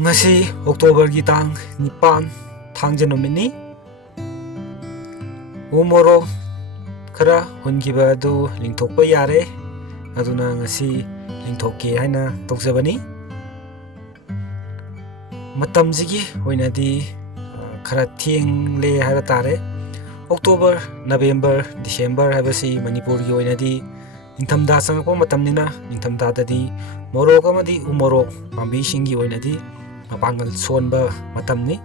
ngasi October gi tang nipan thangje nomini umoro khara hungiba adu lingthokpa yare aduna ngasi lingthokke haina tokjabani matamjigi hoinadi khara thiengle haiba tare October November December haibasi Manipur gi hoinadi ningthamda changakpa matamnina ningthamdadadi morok amadi umorok pambi singi hoinadi mapangal sonba matamni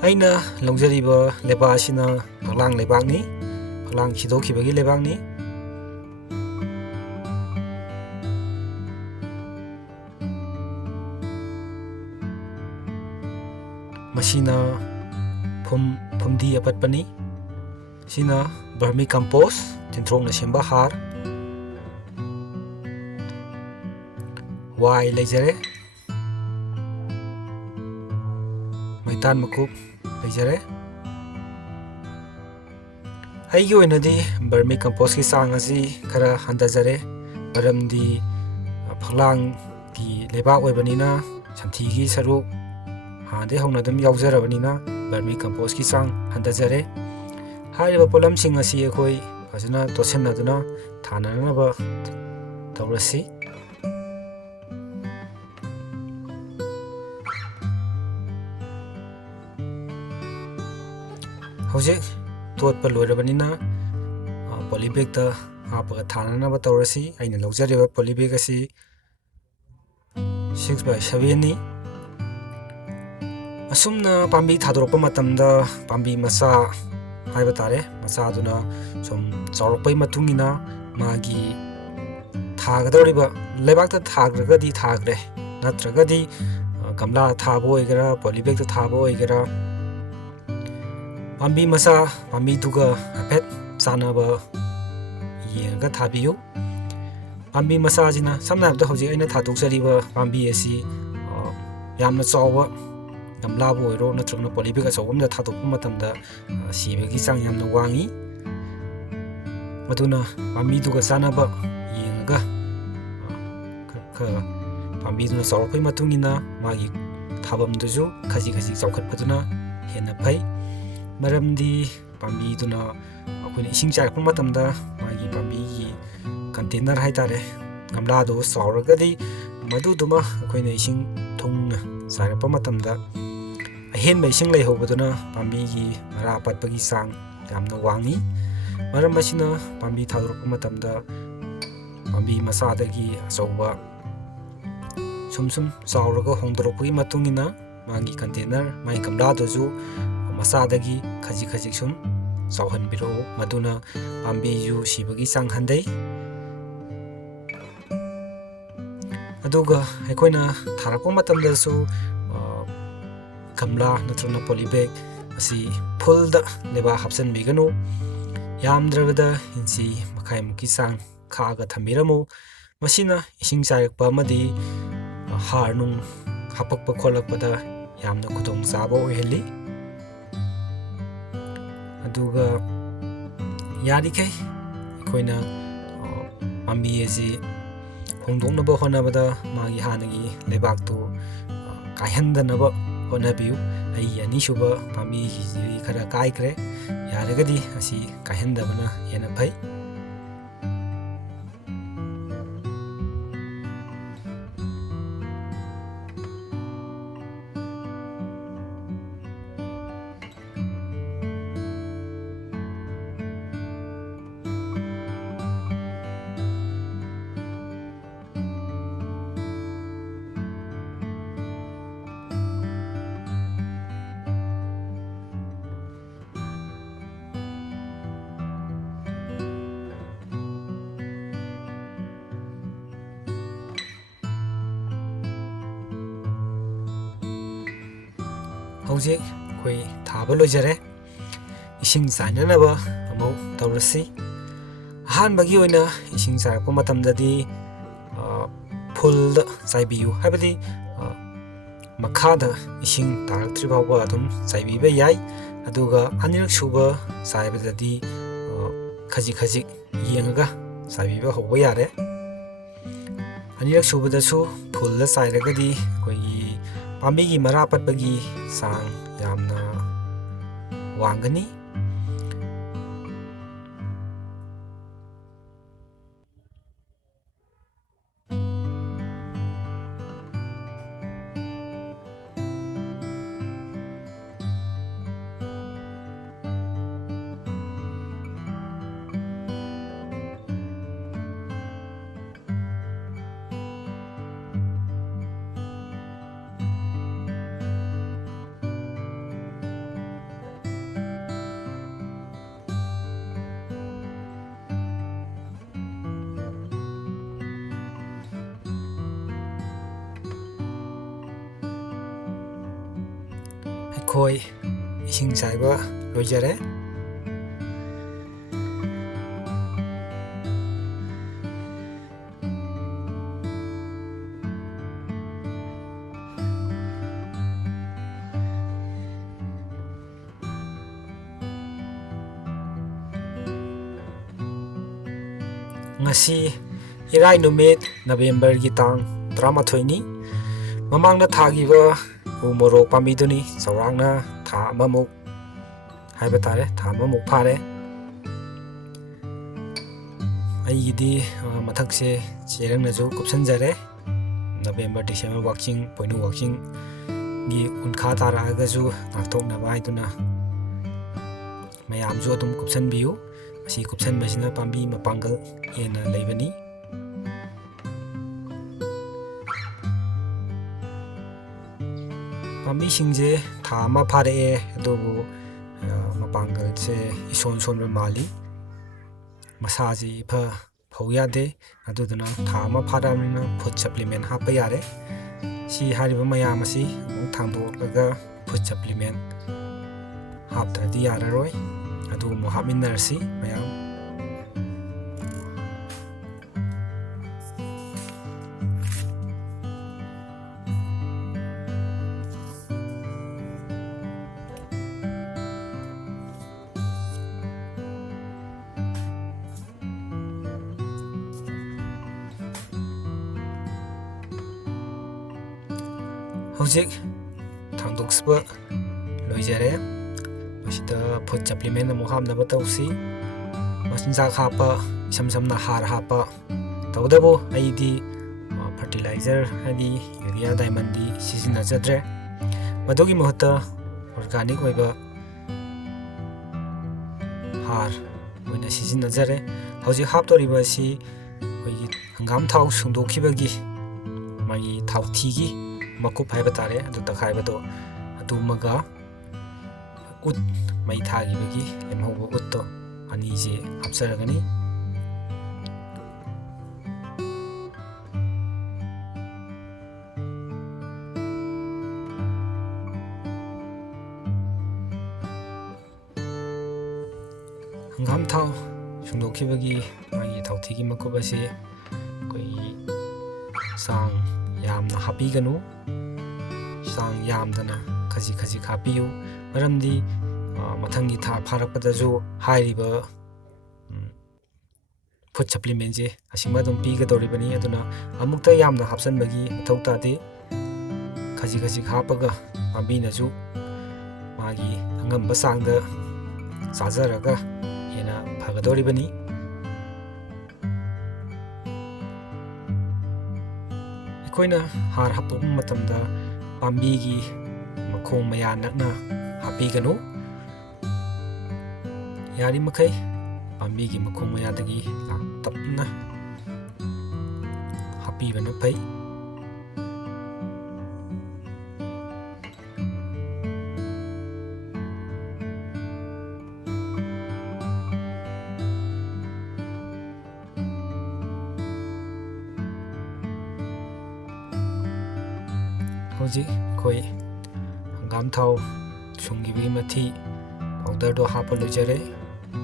aina longjariba leba asina phanglang lebakni phanglang sidokhibagi lebakni masina phumdi apatpani sina vermicompost tintrongna semba har wai lejare maitan makup lejare aigi oinadi vermicompost ki sang asi khara handajare baramdi phanglang ki lebak oibanina santhi gi saruk hande hauna dum yaujarabanina vermicompost ki sang handajare hariba polam sing asi ekhoi fajana tosenaduna thananaba tawrasi hojek totpa loirabanina polybag ta hapaga thananaba tawrasi aina laujariba polybag asi 6x7 ni asumna pambi thadorpa matamda pambi masa haiba tare masa aduna som chaurpai matungina magi thagadoriba lebakta thagragadi thagre natragadi gamla thabo egera polybag ta thabo egera pambi masa pambi duga apet chanaba yenga thabiyu pambi masa jina samna da hoji aina thadokjariba pambi asi yamna chawwa gamla bo ro natragna polybag achawamda thadokpa matamda sibagi chang yamna wangi maduna pambi duga chanaba yenga ka pambi duna chawrpai matungina magi thabamduju khaji khaji chawkhatpaduna hena phai maramdi pambi duna akhoi ising charakpa matamda magi pambi gi container haitare gamla do chawragadi maduduma akhoi ising thongna charakpa matamda ahen mai sing leihobaduna pambi gi mara patpagi sang yamna wangi maram asina pambi thadorpa matamda pambi masadagi achauba sumsum chawraga hongdorokpagi matungina magi container mai gamla doju masadagi khaji khaji sum chawhanbiro maduna pambi yu sibagi sang handai aduga ekoina tharakpa matamdasu gamla natrana polybag asi full da leba hapsan bigano yamdrabada insi makai muki sang khaga thamiramu masina ising charakpa amadi harnung hapakpa kholakpada yamna kudong chaba oiheli aduga yarikai koina pambi asi hongdoknaba honabada magi hanagi lebaktu kaihandanaba honabiu ai ani shuba pambi gi khara kaikre yaragadi asi kaihandabana hena phai hojek koi thaba lojare ising chainanaba amau tawrasi ahanbagi oina ising charakpa matamdadi full da chaibiyu haibadi makhada ising tarakthri bawba adum chaibiba yai aduga anirak suba chaibadadi khaji khaji yengaga chaibiba hoba yare ꯑꯅꯤꯔꯛ ꯁꯨꯕꯗꯁꯨ ꯐꯨꯜꯗ ꯆꯥꯏꯔꯒꯗꯤ ꯑꯩꯈꯣꯏꯒꯤ ꯄꯥꯝꯕꯤꯒꯤ ꯃꯔꯥ ꯄꯠꯄꯒꯤ ꯆꯥꯡ ꯌꯥꯝꯅ ꯋꯥꯡꯒꯅꯤ꯫ ꯑꯩꯈꯣꯏ ꯏꯁꯤꯡ ꯆꯥꯏꯕ ꯂꯣꯏꯖꯔꯦ꯫ ꯉꯁꯤ ꯏꯔꯥꯏ ꯅꯨꯃꯤꯠ ꯅꯕꯦꯝꯕꯔꯒꯤ ꯇꯥꯡ 18ꯅꯤ꯫ ꯃꯃꯥꯡꯗ ꯊꯥꯈꯤꯕ ꯎ ꯃꯣꯔꯣꯛ ꯄꯥꯝꯕꯤꯗꯨꯅꯤ ꯆꯥꯎꯔꯥꯛꯅ ꯊꯥ ꯑꯃꯃꯨꯛ ꯍꯥꯏꯕ ꯇꯥꯔꯦ, ꯊꯥ ꯑꯃꯃꯨꯛ ꯐꯥꯔꯦ꯫ ꯑꯩꯒꯤꯗꯤ ꯃꯊꯛꯁꯦ ꯆꯦꯔꯪꯅꯁꯨ ꯀꯨꯞꯁꯟꯖꯔꯦ꯫ ꯅꯕꯦꯝꯕꯔ ꯗꯤꯁꯦꯝꯕꯔ ꯋꯥꯛꯆꯤꯡ ꯄꯣꯏꯅꯨ ꯋꯥꯛꯆꯤꯡꯒꯤ ꯎꯟꯈꯥ ꯇꯥꯔꯛꯑꯒꯁꯨ ꯉꯥꯛꯊꯣꯛꯅꯕ ꯍꯥꯏꯗꯨꯅ ꯃꯌꯥꯝꯁꯨ ꯑꯗꯨꯝ ꯀꯨꯞꯁꯟꯕꯤꯌꯨ꯫ ꯃꯁꯤ ꯀꯨꯞꯁꯟꯕꯁꯤꯅ ꯄꯥꯝꯕꯤ ꯃꯄꯥꯡꯒꯜ ꯍꯦꯟꯅ ꯂꯩꯕꯅꯤ꯫ ꯄꯥꯝꯕꯤꯁꯤꯡꯁꯦ ꯊꯥ ꯑꯃ ꯐꯥꯔꯛꯑꯦ, ꯑꯗꯨꯕꯨ ꯃꯄꯥꯡꯒꯜꯁꯦ ꯏꯁꯣꯟ ꯁꯣꯟꯕ ꯃꯥꯜꯂꯤ꯫ ꯃꯁꯥꯁꯤ ꯏꯐ ꯐꯧ ꯌꯥꯗꯦ꯫ ꯑꯗꯨꯗꯨꯅ ꯊꯥ ꯑꯃ ꯐꯥꯔꯛꯑꯕꯅꯤꯅ ꯐꯨꯗ ꯁꯄ꯭ꯂꯤꯃꯦꯟ ꯍꯥꯞꯄ ꯌꯥꯔꯦ꯫ ꯁꯤ ꯍꯥꯏꯔꯤꯕ ꯃꯌꯥꯝ ꯑꯁꯤ ꯑꯃꯨꯛ ꯊꯥꯡꯗꯣꯛꯂꯒ ꯐꯨꯗ ꯁꯄ꯭ꯂꯤꯃꯦꯟ ꯍꯥꯞꯇ꯭ꯔꯗꯤ ꯌꯥꯔꯔꯣꯏ꯫ ꯑꯗꯨ ꯑꯃꯨꯛ ꯍꯥꯞꯃꯤꯟꯅꯔꯁꯤ ꯃꯌꯥꯝ꯫ ꯍꯧꯖꯤꯛ ꯊꯥꯡꯗꯣꯛꯄ ꯂꯣꯏꯖꯔꯦ꯫ ꯃꯁꯤꯗ ꯐꯨꯗ ꯁꯄ꯭ꯂꯤꯃꯦꯟ ꯑꯃꯨꯛ ꯍꯥꯞꯅꯕ ꯇꯧꯁꯤ꯫ ꯃꯆꯤꯟꯖꯥꯛ ꯍꯥꯞꯄ, ꯏꯁꯝ ꯁꯝꯅ ꯍꯥꯔ ꯍꯥꯞꯄ, ꯇꯧꯕꯇꯕꯨ ꯑꯩꯗꯤ ꯐꯔꯇꯤꯂꯥꯏꯖꯔ ꯍꯥꯏꯗꯤ ꯌꯨꯔꯤꯌꯥ ꯗꯥꯏꯃꯟꯗꯤ ꯁꯤꯖꯤꯟꯅꯖꯗ꯭ꯔꯦ꯫ ꯃꯗꯨꯒꯤ ꯃꯍꯨꯠꯇ ꯑꯣꯔꯒꯥꯅꯤꯛ ꯑꯣꯏꯕ ꯍꯥꯔ ꯑꯣꯏꯅ ꯁꯤꯖꯤꯟꯅꯖꯔꯦ꯫ ꯍꯧꯖꯤꯛ ꯍꯥꯞꯇꯧꯔꯤꯕ ꯑꯁꯤ ꯑꯩꯈꯣꯏꯒꯤ ꯍꯪꯒꯥꯝ ꯊꯥꯎ ꯁꯨꯡꯗꯣꯛꯈꯤꯕꯒꯤ ꯃꯥꯒꯤ ꯊꯥꯎꯊꯤꯒꯤ ꯃꯀꯨꯞ ꯍꯥꯏꯕ ꯇꯥꯔꯦ, ꯑꯗꯨ ꯇꯛꯈꯥꯏꯕꯗꯣ ꯑꯗꯨꯃꯒ ꯎꯠ ꯃꯩ ꯊꯥꯈꯤꯕꯒꯤ ꯂꯦꯝꯍꯧꯕ ꯎꯠꯇꯣ ꯑꯅꯤꯁꯦ ꯍꯥꯞꯆꯔꯒꯅꯤ꯫ ꯍꯪꯒꯥꯝ ꯊꯥꯎ ꯁꯨꯡꯗꯣꯛꯈꯤꯕꯒꯤ ꯃꯥꯒꯤ ꯊꯥꯎꯊꯤꯒꯤ ꯃꯀꯨꯞ ꯑꯁꯤ ꯑꯩꯈꯣꯏꯒꯤ ꯆꯥꯡ ꯌꯥꯝꯅ ꯍꯥꯞꯄꯤꯒꯅꯨ꯫ ꯆꯥꯡ ꯌꯥꯝꯗꯅ ꯈꯖꯤꯛ ꯈꯖꯤꯛ ꯍꯥꯞꯄꯤꯌꯨ꯫ ꯃꯔꯝꯗꯤ ꯃꯊꯪꯒꯤ ꯊꯥ ꯐꯥꯔꯛꯄꯗꯁꯨ ꯍꯥꯏꯔꯤꯕ ꯐꯨꯗ ꯁꯄ꯭ꯂꯤꯃꯦꯟꯁꯦ ꯑꯁꯤꯃ ꯑꯗꯨꯝ ꯄꯤꯒꯗꯧꯔꯤꯕꯅꯤ꯫ ꯑꯗꯨꯅ ꯑꯃꯨꯛꯇ ꯌꯥꯝꯅ ꯍꯥꯞꯆꯟꯕꯒꯤ ꯃꯊꯧ ꯇꯥꯗꯦ꯫ ꯈꯖꯤꯛ ꯈꯖꯤꯛ ꯍꯥꯞꯄꯒ ꯄꯥꯝꯕꯤꯅꯁꯨ ꯃꯥꯒꯤ ꯑꯉꯝꯕ ꯆꯥꯡꯗ ꯆꯥꯖꯔꯒ ꯍꯦꯟꯅ ꯐꯒꯗꯧꯔꯤꯕꯅꯤ꯫ ꯑꯩꯈꯣꯏꯅ ꯍꯥꯔ ꯍꯥꯞꯄꯛꯄ ꯃꯇꯝꯗ ꯄꯥꯝꯕꯤꯒꯤ ꯃꯈꯣꯡ ꯃꯌꯥ ꯅꯛꯅ ꯍꯥꯞꯄꯤꯒꯅꯨ꯫ ꯌꯥꯔꯤꯃꯈꯩ ꯄꯥꯝꯕꯤꯒꯤ ꯃꯈꯣꯡ ꯃꯌꯥꯗꯒꯤ ꯇꯞꯅ ꯍꯥꯞꯄꯤꯕꯅ ꯐꯩ꯫ ꯍꯧꯖꯤꯛ ꯑꯩꯈꯣꯏ ꯍꯪꯒꯥꯝ ꯊꯥꯎ ꯁꯨꯡꯈꯤꯕꯒꯤ ꯃꯊꯤ ꯄꯥꯎꯗꯔꯗꯣ ꯍꯥꯞꯄ ꯂꯣꯏꯖꯔꯦ꯫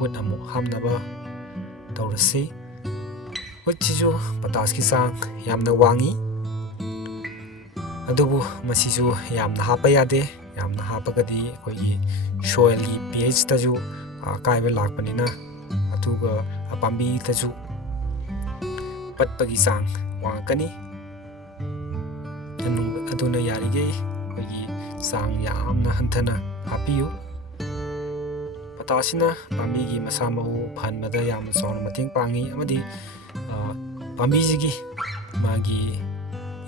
ꯎꯠ ꯑꯃꯨꯛ ꯍꯥꯞꯅꯕ ꯇꯧꯔꯁꯤ꯫ ꯎꯠꯁꯤꯁꯨ ꯄꯣꯇꯥꯁꯀꯤ ꯆꯥꯡ ꯌꯥꯝꯅ ꯋꯥꯡꯉꯤ, ꯑꯗꯨꯕꯨ ꯃꯁꯤꯁꯨ ꯌꯥꯝꯅ ꯍꯥꯞꯄ ꯌꯥꯗꯦ꯫ ꯌꯥꯝꯅ ꯍꯥꯞꯄꯒꯗꯤ ꯑꯩꯈꯣꯏꯒꯤ ꯁꯣꯏꯜꯒꯤ pHꯇꯁꯨ ꯑꯀꯥꯏꯕ ꯂꯥꯛꯄꯅꯤꯅ, ꯑꯗꯨꯒ ꯄꯥꯝꯕꯤꯗꯁꯨ ꯄꯠꯄꯒꯤ ꯆꯥꯡ ꯋꯥꯡꯉꯛꯀꯅꯤ꯫ ꯑꯗꯨꯅ ꯌꯥꯔꯤꯈꯩ ꯑꯩꯈꯣꯏꯒꯤ ꯆꯥꯡ ꯌꯥꯝꯅ ꯍꯟꯊꯅ ꯍꯥꯞꯄꯤꯌꯨ꯫ ꯄꯣꯇꯥꯁꯁꯤꯅ ꯄꯥꯝꯕꯤꯒꯤ ꯃꯁꯥ ꯃꯎ ꯐꯍꯟꯕꯗ ꯌꯥꯝꯅ ꯆꯥꯎꯅ ꯃꯇꯦꯡ ꯄꯥꯡꯉꯤ ꯑꯃꯗꯤ ꯄꯥꯝꯕꯤꯁꯤꯒꯤ ꯃꯥꯒꯤ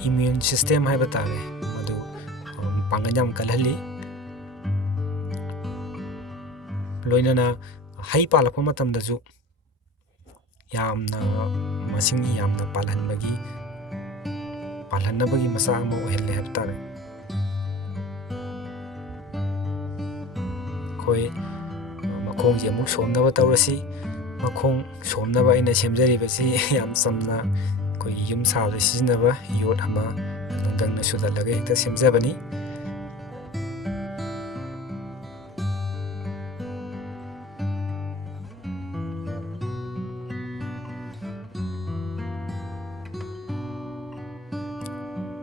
ꯏꯃ꯭ꯌꯨꯟ ꯁꯤꯁꯇꯦꯝ ꯍꯥꯏꯕ ꯇꯥꯔꯦ ꯃꯗꯨ ꯄꯥꯡꯒꯜ ꯌꯥꯝ ꯀꯜꯍꯜꯂꯤ꯫ ꯂꯣꯏꯅꯅ ꯍꯩ ꯄꯥꯜꯂꯛꯄ ꯃꯇꯝꯗꯁꯨ ꯌꯥꯝꯅ ꯃꯁꯤꯡ ꯌꯥꯝꯅ ꯄꯥꯜꯍꯟꯅꯕꯒꯤ ꯃꯆꯥꯛ ꯑꯃ ꯑꯣꯏꯍꯜꯂꯦ ꯍꯥꯏꯕ ꯇꯥꯔꯦ꯫ ꯑꯩꯈꯣꯏ ꯃꯈꯣꯡꯁꯦ ꯑꯃꯨꯛ ꯁꯣꯝꯅꯕ ꯇꯧꯔꯁꯤ꯫ ꯃꯈꯣꯡ ꯁꯣꯝꯅꯕ ꯑꯩꯅ ꯁꯦꯝꯖꯔꯤꯕꯁꯤ ꯌꯥꯝ ꯆꯝꯅ ꯑꯩꯈꯣꯏꯒꯤ ꯌꯨꯝ ꯁꯥꯕꯗ ꯁꯤꯖꯤꯟꯅꯕ ꯌꯣꯠ ꯑꯃ ꯅꯨꯡꯗꯪꯅ ꯁꯨꯗꯠꯂꯒ ꯍꯦꯛꯇ ꯁꯦꯝꯖꯕꯅꯤ꯫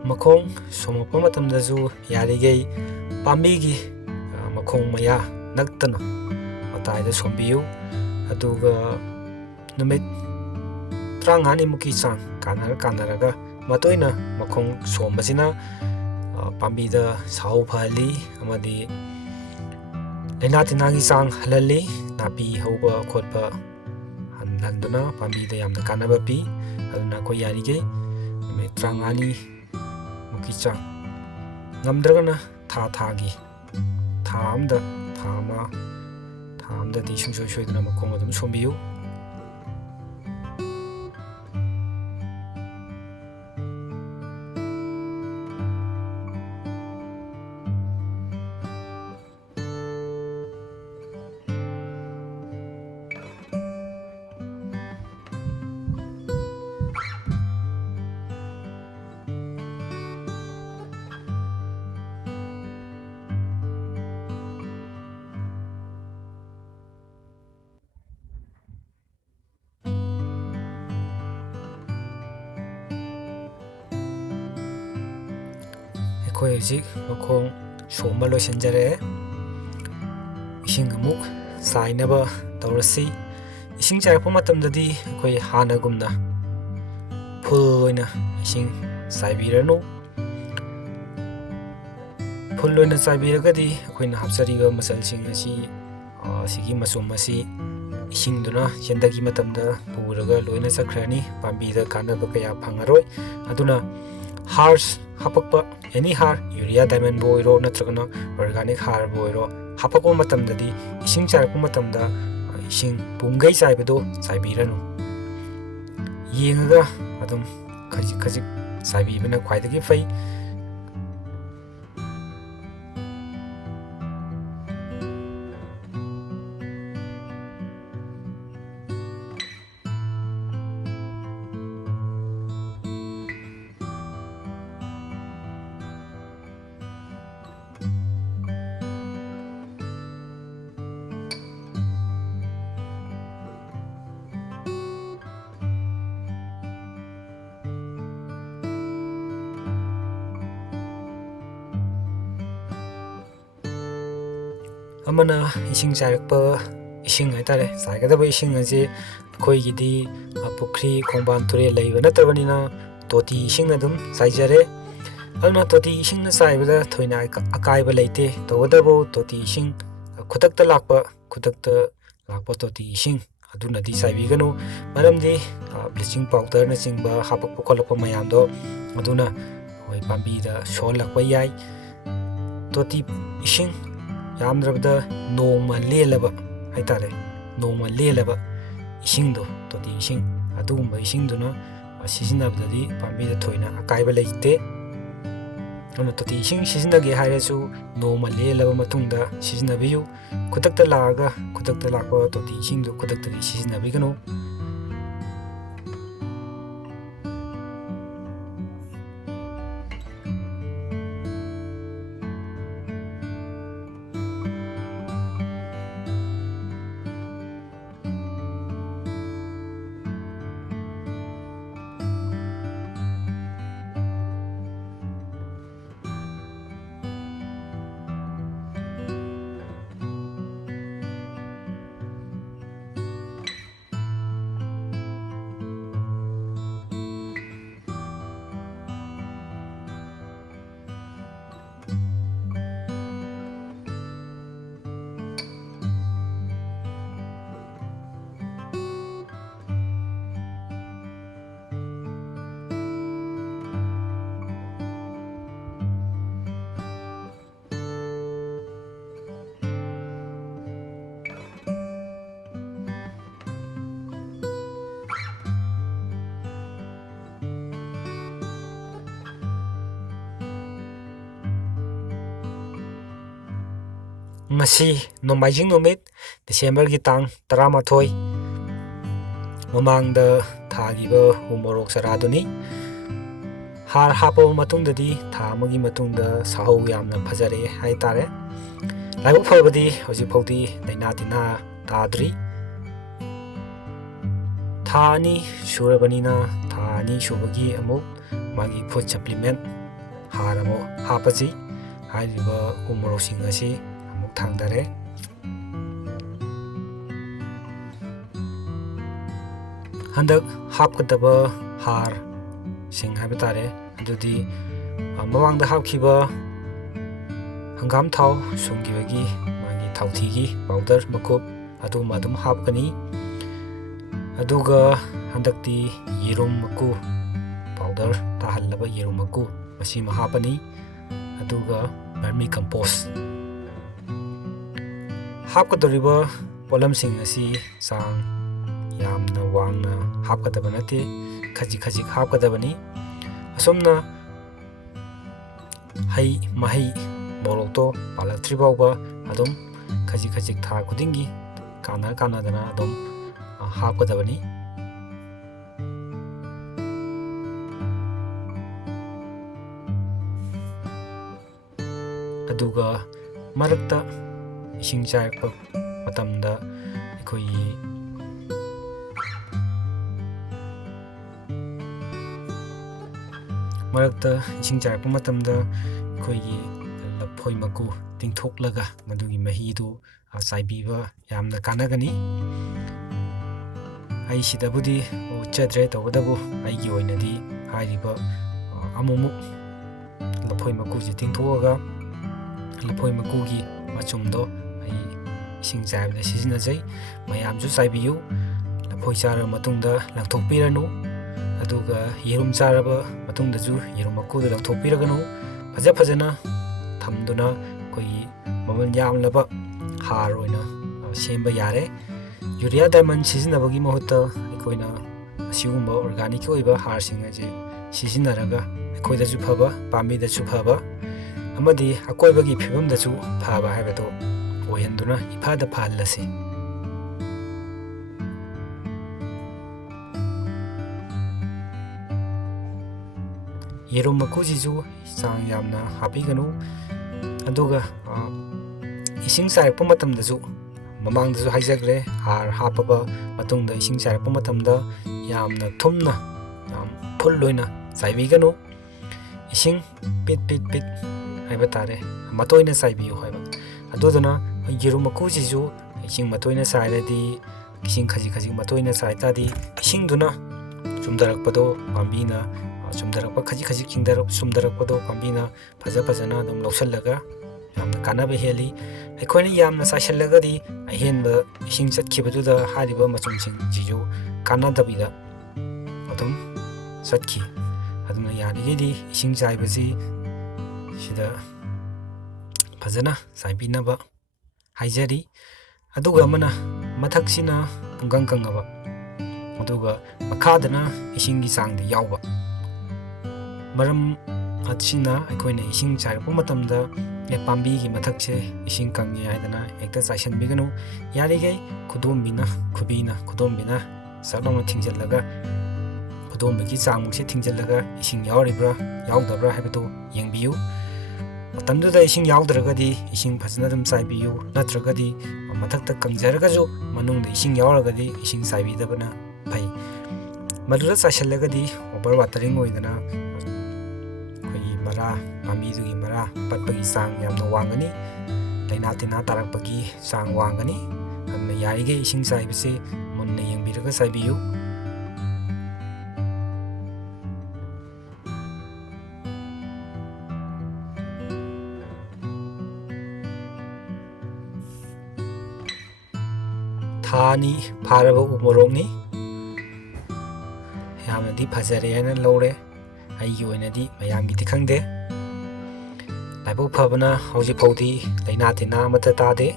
ꯃꯈꯣꯡ ꯁꯣꯝꯃꯛꯄ ꯃꯇꯝꯗꯁꯨ ꯌꯥꯔꯤꯈꯩ ꯄꯥꯝꯕꯤꯒꯤ ꯃꯈꯣꯡ ꯃꯌꯥ ꯅꯛꯇꯅ ꯃꯇꯥꯏꯗ ꯁꯣꯝꯕꯤꯌꯨ꯫ ꯑꯗꯨꯒ ꯅꯨꯃꯤꯠ 35ꯅꯤꯃꯨꯛꯀꯤ ꯆꯥꯡ ꯀꯥꯟꯅꯔꯒ ꯃꯇꯣꯏꯅ ꯃꯈꯣꯡ ꯁꯣꯝꯕꯁꯤꯅ ꯄꯥꯝꯕꯤꯗ ꯁꯥꯎ ꯐꯍꯜꯂꯤ ꯑꯃꯗꯤ ꯂꯩꯅꯥ ꯇꯤꯟꯅꯥꯒꯤ ꯆꯥꯡ ꯍꯜꯍꯜꯂꯤ꯫ ꯅꯥꯄꯤ ꯍꯧꯕ ꯈꯣꯠꯄ ꯍꯟꯍꯟꯗꯨꯅ ꯄꯥꯝꯕꯤꯗ ꯌꯥꯝꯅ ꯀꯥꯟꯅꯕ ꯄꯤ꯫ ꯑꯗꯨꯅ ꯑꯩꯈꯣꯏ ꯌꯥꯔꯤꯈꯩ ꯅꯨꯃꯤꯠ 35ꯅꯤꯃꯨꯛꯀꯤ ꯆꯥꯡ ꯉꯝꯗ꯭ꯔꯒꯅ ꯊꯥ ꯑꯃꯗꯗꯤ ꯁꯨꯡꯁꯣꯏ ꯁꯣꯏꯗꯅ ꯃꯈꯣꯡ ꯑꯗꯨꯝ ꯁꯣꯝꯕꯤꯌꯨ꯫ ꯑꯩꯈꯣꯏ ꯍꯧꯖꯤꯛ ꯃꯈꯣꯡ ꯁꯣꯝꯕ ꯂꯣꯏꯁꯤꯟꯖꯔꯦ꯫ ꯏꯁꯤꯡ ꯑꯃꯨꯛ ꯆꯥꯏꯅꯕ ꯇꯧꯔꯁꯤ꯫ ꯏꯁꯤꯡ ꯆꯥꯏꯔꯛꯄ ꯃꯇꯝꯗꯗꯤ ꯑꯩꯈꯣꯏ ꯍꯥꯟꯅꯒꯨꯝꯅ ꯐꯨꯜ ꯑꯣꯏꯅ ꯏꯁꯤꯡ ꯆꯥꯏꯕꯤꯔꯅꯨ꯫ ꯐꯨꯜ ꯑꯣꯏꯅ ꯆꯥꯏꯕꯤꯔꯒꯗꯤ ꯑꯩꯈꯣꯏꯅ ꯍꯥꯞꯆꯔꯤꯕ ꯃꯆꯜꯁꯤꯡ ꯑꯁꯤꯒꯤ ꯃꯆꯨꯝ ꯑꯁꯤ ꯏꯁꯤꯡꯗꯨꯅ ꯆꯦꯟꯊꯈꯤ ꯃꯇꯝꯗ ꯄꯨꯔꯒ ꯂꯣꯏꯅ ꯆꯠꯈ꯭ꯔꯅꯤ꯫ ꯄꯥꯝꯕꯤꯗ ꯀꯥꯟꯅꯕ ꯀꯌꯥ ꯐꯪꯉꯔꯣꯏ꯫ ꯑꯗꯨꯅ ꯍꯥꯔ ꯍꯥꯞꯄꯛꯄ ꯑꯦꯅꯤ ꯍꯥꯔ ꯌꯨꯔꯤꯌꯥ ꯗꯥꯏꯃꯟꯕꯨ ꯑꯣꯏꯔꯣ ꯅꯠꯇ꯭ꯔꯒꯅ ꯑꯣꯔꯒꯥꯅꯤꯛ ꯍꯥꯔꯕꯨ ꯑꯣꯏꯔꯣ ꯍꯥꯞꯄꯛꯄ ꯃꯇꯝꯗꯗꯤ ꯏꯁꯤꯡ ꯆꯥꯏꯔꯛꯄ ꯃꯇꯝꯗ ꯏꯁꯤꯡ ꯄꯨꯝꯈꯩ ꯆꯥꯏꯕꯗꯣ ꯆꯥꯏꯕꯤꯔꯅꯨ꯫ ꯌꯦꯡꯉꯒ ꯑꯗꯨꯝ ꯈꯖꯤꯛ ꯈꯖꯤꯛ ꯆꯥꯏꯕꯤꯕꯅ ꯈ꯭ꯋꯥꯏꯗꯒꯤ ꯐꯩ꯫ ꯑꯃꯅ ꯏꯁꯤꯡ ꯆꯥꯏꯔꯛꯄ ꯏꯁꯤꯡ ꯍꯥꯏꯇꯥꯔꯦ ꯆꯥꯏꯒꯗꯕ ꯏꯁꯤꯡ ꯑꯁꯤ ꯑꯩꯈꯣꯏꯒꯤꯗꯤ ꯄꯨꯈ꯭ꯔꯤ ꯈꯣꯡꯕꯥꯟ ꯇꯨꯔꯦꯜ ꯂꯩꯕ ꯅꯠꯇꯕꯅꯤꯅ ꯇꯣꯇꯤ ꯏꯁꯤꯡꯅ ꯑꯗꯨꯝ ꯆꯥꯏꯖꯔꯦ꯫ ꯑꯗꯨꯅ ꯇꯣꯇꯤ ꯏꯁꯤꯡꯅ ꯆꯥꯏꯕꯗ ꯊꯣꯏꯅ ꯑꯀꯥꯏꯕ ꯂꯩꯇꯦ꯫ ꯇꯧꯕꯇꯕꯨ ꯇꯣꯇꯤ ꯏꯁꯤꯡ ꯈꯨꯗꯛꯇ ꯂꯥꯛꯄ ꯇꯣꯇꯤ ꯏꯁꯤꯡ ꯑꯗꯨꯅꯗꯤ ꯆꯥꯏꯕꯤꯒꯅꯨ꯫ ꯃꯔꯝꯗꯤ ꯕ꯭ꯂꯤꯆꯤꯡ ꯄꯥꯎꯗꯔꯅꯆꯤꯡꯕ ꯍꯥꯞꯄꯛꯄ ꯈꯣꯠꯂꯛꯄ ꯃꯌꯥꯝꯗꯣ ꯑꯗꯨꯅ ꯑꯩꯈꯣꯏ ꯄꯥꯝꯕꯤꯗ ꯁꯣꯛꯍꯜꯂꯛꯄ ꯌꯥꯏ꯫ ꯇꯣꯇꯤ ꯏꯁꯤꯡ ꯌꯥꯝꯗ꯭ꯔꯕꯗ ꯅꯣꯡꯃ ꯂꯦꯜꯂꯕ ꯍꯥꯏꯇꯥꯔꯦ ꯅꯣꯡꯃ ꯂꯦꯜꯂꯕ ꯏꯁꯤꯡꯗꯣ ꯇꯣꯇꯤ ꯏꯁꯤꯡ ꯑꯗꯨꯒꯨꯝꯕ ꯏꯁꯤꯡꯗꯨꯅ ꯁꯤꯖꯤꯟꯅꯕꯗꯗꯤ ꯄꯥꯝꯕꯤꯗ ꯊꯣꯏꯅ ꯑꯀꯥꯏꯕ ꯂꯩꯇꯦ꯫ ꯑꯗꯨꯅ ꯇꯣꯇꯤ ꯏꯁꯤꯡ ꯁꯤꯖꯤꯟꯅꯒꯦ ꯍꯥꯏꯔꯁꯨ ꯅꯣꯡꯃ ꯂꯦꯜꯂꯕ ꯃꯇꯨꯡꯗ ꯁꯤꯖꯤꯟꯅꯕꯤꯌꯨ꯫ ꯈꯨꯗꯛꯇ ꯂꯥꯛꯄ ꯇꯣꯇꯤ ꯏꯁꯤꯡꯗꯨ ꯈꯨꯗꯛꯇꯗꯤ ꯁꯤꯖꯤꯟꯅꯕꯤꯒꯅꯨ꯫ Ngasi Nomaijing Numit December gi tang 13 mamangda thagiba umorok saraduni har hapo matungdadi tha amagi matungda sahau yamna phajare haitare laibuk phawadi hoji phawdi daina tina tadri thani shurabanina thani shubagi amuk magi food supplement haramo hapaji hariba umorok singasi amuk thangdare handak hapkadaba har sing haiba tare adudi mamangda hapkiba hangam thau sungibagi magi thauthigi powder makup aduma adum hapkani aduga handakti yerum maku powder tahallaba yerum maku masima hapani aduga vermi compost hapkadoriba polamsing asi sang yamna wangna hapkadaba nate khajik khajik hapkadabani asomna hai mahai morokto palaktri bauba adum khajik khajik tha khudingi kana dana adum hapkadabani aduga marakta ising chairpa matamda ekoi marakta ising chairpa matamda ekoi lapoi maku tingthoklaga madugi mahidu saibiba yamna kanagani ai sidabudi chadre tawadabu aigi oinadi hairiba amumuk lapoi maku ji tingthoga lapoi makugi machumdo ai ising chaibda sizinajai mayamju saibiyu lapoi chara matungda langthokpiranu aduga yerum charaba matungdaju yerum makudu langthokpiraganu fajana thamduna koi mamal yamlaba har oina semba yare urea diamond sizinabagi mahutta ekoina asigumba organic oiba har singa je sizinaraga ekoidaju phaba pambidaju phaba amadi akoibagi phibamdaju phaba haibado ohenduna ifada phallase yerum makujiju sang yamna hapiganu aduga ising sairpa matamdaju mamangdaju haijagre har hapaba matungda ising sairpa matamda yamna thumna yam full loina saibiganu ising pit haiba tare matoina saibiyu haiba aduduna yerum makujiju ising matoina sairadi ising khajik matoina saitadi isingduna sumdarakpado pambina sumdarakpa khajik sumdarakpado pambina fajana adum lawsallaga yamna kanaba heli aikoina yamna saishallagadi ahenba ising chatkibaduda hariba machumsing jiju kanadabida adum satki aduna yarigedi ising chaibasi sida fajana saibinaba haijari aduga mana mathaksina punggang kangaba aduga makhadana isingi sangda yawba maram achina aikoina ising chairpa matamda pambigi mathakse ising kangi haidana ekta chaishanbiganu yarigei khudombina khudombina sarlama thingjallaga khudombigi changmukse thingjallaga ising yauribra yaudabra haibado yengbiyu matamduda ising yaudragadi ising fajana dum saibiyu natragadi mathakta kangjaragaju manungda ising yauragadi ising saibidabana phai madura chaishallagadi over watering oidana mara pambidugi mara patpagi sang yamna wangani laina tina tarakpagi sang wangani amna yarige ising saibase munna yengbiraga saibiyu thani pharaba umorokni yamnadi phajare haina lore aigi oinadi mayamgidi khangde laibuk phabana hauji phawdi laina tina amata tade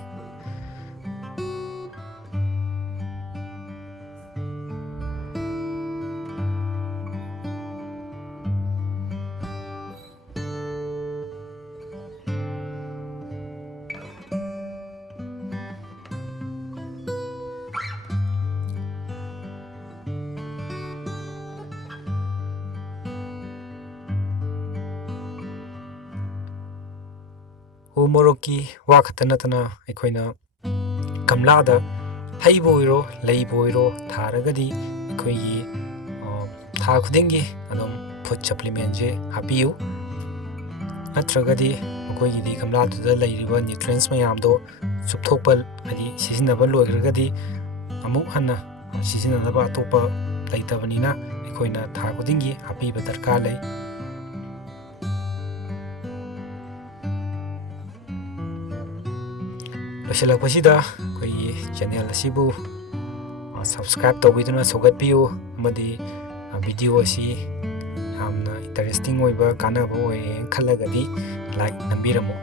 ꯎ ꯃꯣꯔꯣꯛꯀꯤ ꯋꯥ ꯈꯛꯇ ꯅꯠꯇꯅ ꯑꯩꯈꯣꯏꯅ ꯒꯝꯂꯥꯗ ꯍꯩꯕ ꯑꯣꯏꯔꯣ ꯂꯩꯕ ꯑꯣꯏꯔꯣ ꯊꯥꯔꯒꯗꯤ ꯑꯩꯈꯣꯏꯒꯤ ꯊꯥ ꯈꯨꯗꯤꯡꯒꯤ ꯑꯗꯨꯝ ꯐꯨꯗ ꯁꯄ꯭ꯂꯤꯃꯦꯟꯁꯦ ꯍꯥꯞꯄꯤꯌꯨ ꯅꯠꯇ꯭ꯔꯒꯗꯤ ꯃꯈꯣꯏꯒꯤꯗꯤ ꯒꯝꯂꯥꯗꯨꯗ ꯂꯩꯔꯤꯕ ꯅ꯭ꯌꯨꯇ꯭ꯔꯤꯌꯦꯟꯁ ꯃꯌꯥꯝꯗꯣ ꯆꯨꯞꯊꯣꯛꯄ ꯍꯥꯏꯗꯤ ꯁꯤꯖꯤꯟꯅꯕ ꯂꯣꯏꯈ꯭ꯔꯒꯗꯤ ꯑꯃꯨꯛ ꯍꯟꯅ ꯁꯤꯖꯤꯟꯅꯅꯕ ꯑꯇꯣꯞꯄ ꯂꯩꯇꯕꯅꯤꯅ ꯑꯩꯈꯣꯏꯅ ꯊꯥ ꯈꯨꯗꯤꯡꯒꯤ ꯍꯥꯞꯄꯤꯕ ꯗꯔꯀꯥꯔ ꯂꯩ ꯂꯣꯏꯁꯤꯜꯂꯛꯄꯁꯤꯗ ꯑꯩꯈꯣꯏꯒꯤ ꯆꯦꯅꯦꯜ ꯑꯁꯤꯕꯨ ꯁꯕꯁꯀ꯭ꯔꯥꯏꯕ ꯇꯧꯕꯤꯗꯨꯅ ꯁꯧꯒꯠꯄꯤꯌꯨ ꯑꯃꯗꯤ ꯚꯤꯗꯤꯑꯣ ꯑꯁꯤ ꯌꯥꯝꯅ ꯏꯟꯇꯔꯦꯁꯇꯤꯡ ꯑꯣꯏꯕ ꯀꯥꯟꯅꯕ ꯑꯣꯏꯌꯦꯅ ꯈꯜꯂꯒꯗꯤ ꯂꯥꯏꯛ ꯅꯝꯕꯤꯔꯝꯃꯨ